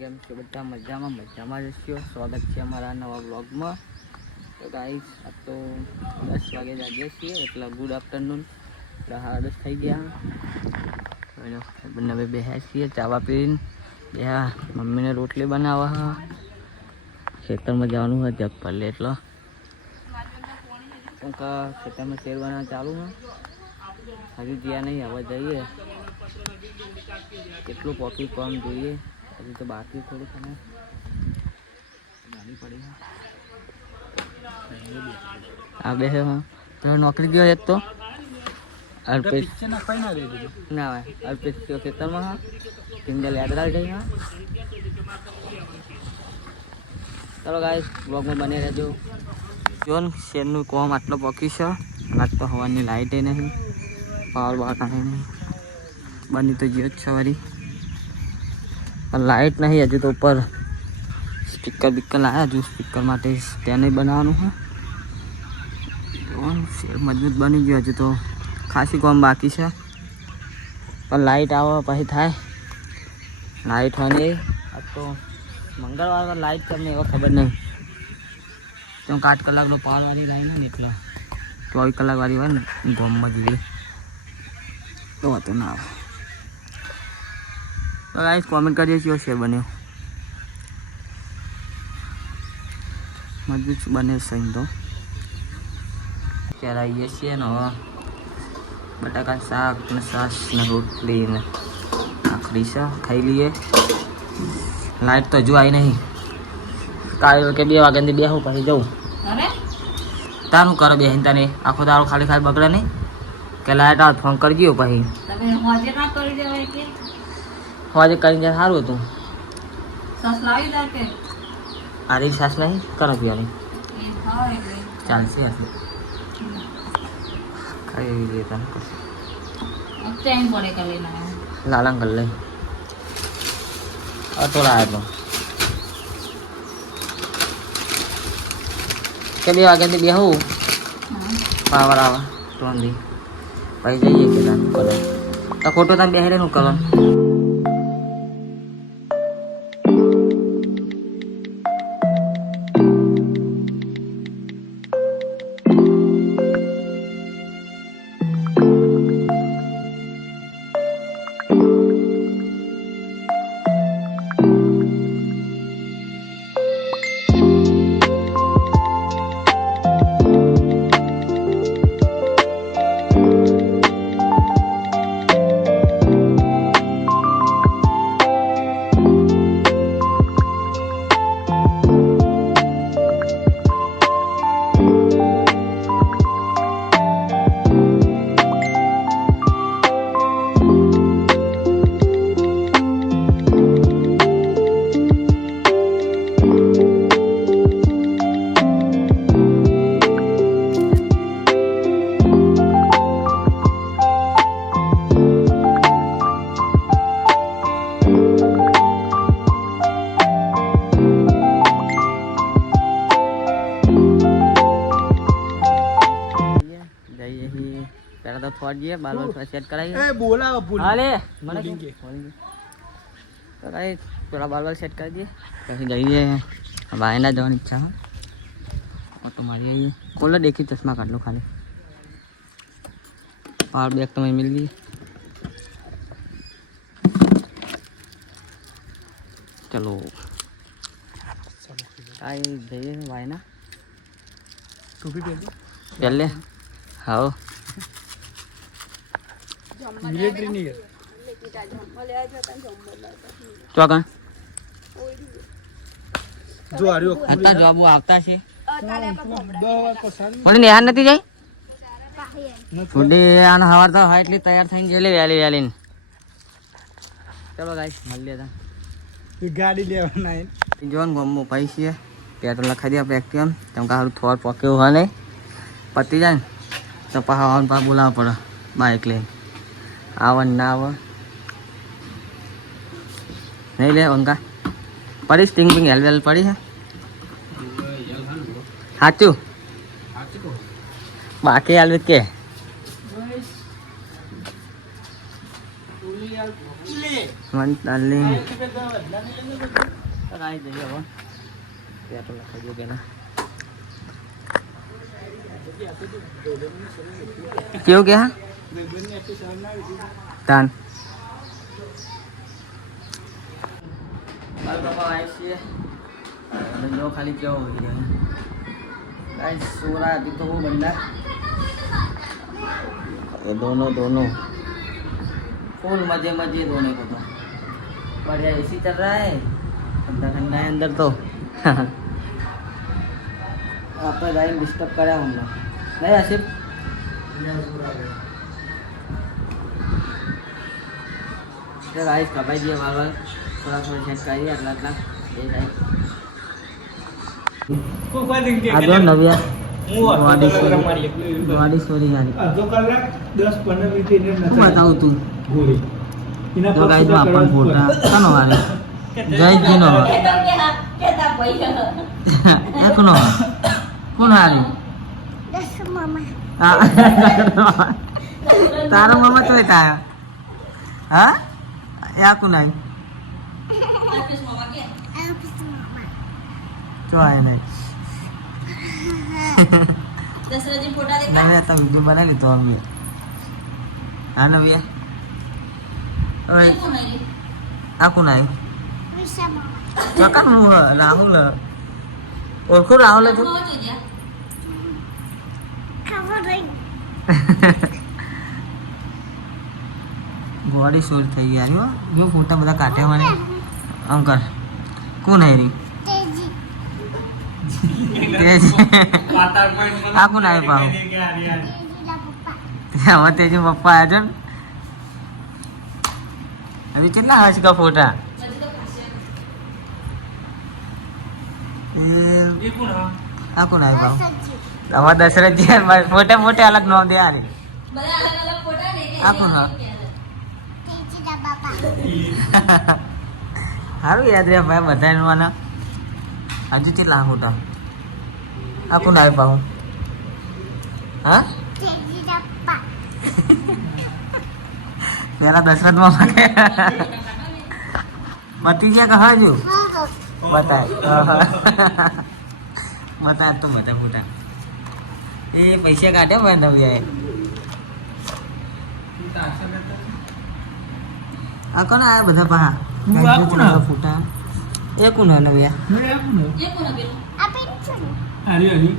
કેમ છો બધા? મજામાં જ છો. સ્વાગત છે અમારા નવા વ્લોગમાં. તો ગાઈસ, આ તો 10 વાગે જાગીએ છીએ, એટલે ગુડ આફ્ટરનૂન. 10:30 થઈ ગયા. બંને બેહ્યા છીએ ચાવા પીને. મમ્મીને રોટલી બનાવવા, ખેતરમાં જવાનું હોય જગ પર લે એટલો ખેતરમાં શેર બનાવવા ચાલુ હોય. હજુ જ્યાં નહીં, હવે જઈએ. કેટલું પોકી કોમ જોઈએ, હજુ તો બાકી થોડું ઘણું ગાડી પડી. આ બે તો નોકરી ગયો એક તો અલ્પેશ ના હોય. અલ્પેશ ખેતરમાં હા, કિંજલ યાદરાલ જઈ. હા, ચાલો ગાઈસ, બ્લોગમાં બની રહેજો. જો ને શેરનું કોમ આટલો પોકી છે. આજ તો હવાની લાઇટ નહીં, પાવર બાર નહીં, બની તો ગયો જ છે વારી. લાઇટ નહીં હજુ તો. ઉપર સ્પીકર બીકર લાવ્યા, હજુ સ્પીકર માટે સ્ટેન્ડ બનાવવાનું છે. શેર મજબૂત બની ગયો, હજુ તો ખાસી કામ બાકી છે. પણ લાઇટ આવે પછી થાય. લાઇટ હોય ને આ તો મંગળવાર લાઇટ તમને એવો ખબર નહીં. તો 8 કલાકનો પાવરવાળી લાઈન હોય ને, એટલે 24 કલાકવાળી હોય ને ગામમાં જોઈએ તો વાતો ના આવે. તો ગાઈસ, કોમેન્ટ કરજો કયો શેર બન્યો. મજબૂત બને સહી તો. ત્યારે આવીએ છીએ ને હવે બટાકા શાક ને છાશ ને રોટલી ને આખરી છે, ખાઈ લઈએ. લાઇટ તો હજુ આવી નહીં. કાલે કે 2 વાગ્યાથી બેહું પછી જવું. તારું કરો બેહીને તને આખો દારો ખાલી ખાલી બગડે નહીં કે લાઇટ આવે ફોન કરી ગયો. પછી હોજે કરીને જાય સારું હતું. આરી છાશ નહીં કરો પીવાની ચાલશે. ખાઈ લઈએ તને લાલા કર લે. થોડા આવ્યો કે 2 વાગ્યાથી બેહું, પાવર આવે ટોંધી પછી જઈએ કે તાનું કરે તો ખોટો તમે બેહી રહેનું કરો. પહેલા તો ફોડીએ બાલો સેટ કરાવી. એ બોલાવો ભૂલ હાલે મને કરાઈ પેલા બાલ સેટ કરી દઈએ પછી જઈએ. ભાઈના જવાની ઈચ્છા હા તો મારી કોલે દેખી ચશ્મા કાઢ લો ખાલી. પાવર બેગ તમે મિલ ગઈ. ચલો આઈ જઈએ ભાઈના ટોપી પહેલે. હા ચોકન જોબ આવતા છે. મને નેહાર નથી જાય થોડી આને હવાર તો હા એટલી તૈયાર થઈને ગયેલી વહેલી વહેલી. ચલો ગાઈસ મળીએ તા ગાડી લેવાના જોન ગમો ભાઈ છીએ. પેટ્રોલ લખાઈ દે આપણે એક્ટિવ તેમ કે થોડ પોકેવું હોય નહીં પતી જાય ને તો પાછા પા બોલાવવા પડે બાઇક લઈને. આવે ને ના આવે નહીં લે અંકા પડી સ્ટિંગ પિંગ હેલ વેલ પડી છે સાચું બાકી હાલ કે વન ડાર્લિંગ આવી જઈએ હવે પેટ્રોલ લખાઈ દો પેલા કેવું કે હા તાન બાપા આવે છીએ ધંધો ખાલી કેવો હોય જાય गाइस सो रहा है अभी तो वो बंदा ये दोनों फुल मजे मजे दोनों को तो बढ़िया एसी चल रहा है ठंडा ठंडा है अंदर तो आपका गाइस डिस्टर्ब करा हम लोग नहीं आसिफ तो गाइस कपाई दिए बार थोड़ा सेट करिए अगला अगला ये गाइस आदो नव्या गाड़ी सोरी गाड़ी अधो कलाक 10-15 मिनिट એને શું બતાવું તું ઘોરી એના તો ગાઈસ માં આપણ ફોટા કનો વારે જયજી નો કેતા પૈસા આ કોનો કોણ હારી દસ મામા તારો મામા તો હતા હા યા કોણ આઈ આપીસ મામા કે આપીસ મામા તો આય નહીં દશરથજી ફોટા દેખા નવ્યા તો વિડિયો બના લીધો અમે હા નવ્યા ઓય કોણ આવી આ કોણ આઈ વિશા મામા ચોકન હું રાહુલ ઓળખો રાહુલ તું કોણ જોજ્યા ખબર નહીં ગોડી સોલ થઈ ગયા રહ્યો જો ફોટા બધા કાઢ્યા મને અંકલ કોણ હે રી તેજી આ કોણ આય પાવ તેજીના પપ્પા હવે તેજો પપ્પા આવ્યા છે અભી કેટલા હર્ષ કા ફોટા બધી તો પાસે એ કોણ હા આ કોણ આય પાવ સચ્ચી હવે દશરથજી ફોટે મોટે અલગ નામ દે આરે બધા અલગ અલગ ફોટા ને આ કોણ હા તેજીના બાપા સારું યાદ રહ્યા ભાઈ બધા મને હજુ કેટલા ફોટા આ કોણ આય પાવ હા તેજીના પપ્પા मेरा दशरथ मामा के भतीजा कहाँ जो बताए बताए तो बता फूटा ये पैसे काटे मैं नव्या है आ कौन आया बता पहा फूटा ये कौन है नव्या મે આપું ये कोण પેલું આપે છું આરી આરી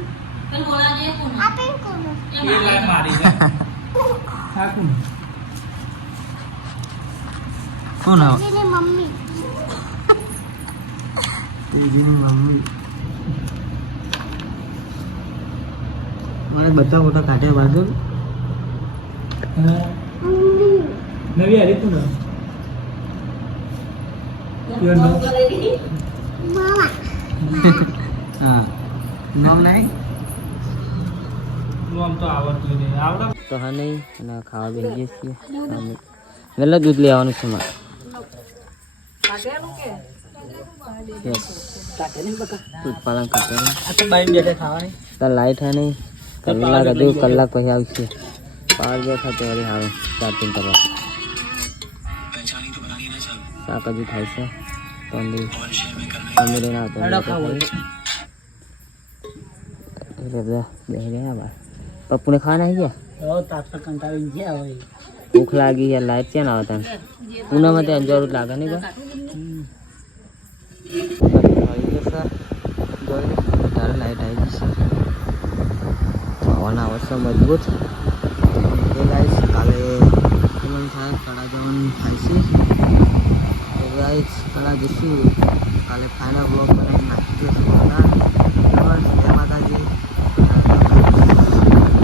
પેલું બોલા જે કોણ આપે કોણ એ લાઈ મારી જા આ કોણ कौन है તેજીની મમ્મી तेजी मम्मी मैंने बता फोटो काटे बाजू નવી આરી કોણ યોર નો મામા हाँ नाम नहीं નામ તો આવડતું નહીં આવડે તો હા નહીં અને ખાવા બેસીએ છીએ વહેલા દૂધ લેવાનું છે મારે યસ દૂધ પાલન કાઢવાનું તો બાઈ બેઠે ખાવાની તો લાઈટ હે નહીં કલાક હજુ કલાક પછી આવશે પાવર બેઠા તો વળી આવે ચાર્જિંગ કરવા શાક હજુ થાય છે તો તમે લઈને આવતો બધા બેસી રહ્યા બાર પપ્પુને ખાવાના આવી ગયા ઓ તાપા કંટાળી ગયા હોય ભૂખ લાગી યાર લાઈટ ક્યાં ના આવતા પૂનામાં તે અંજાર લાગે નહીં બા તારે લાઈટ આવી જશે પવન આવશે મજબૂત એ ગાઈસ કાલે એમ થાય કડા જવાનું થાય છે ગાઈસ કડા જશું કાલે ફાઇનલ બ્લોગ બનાવી નાખી દઈશું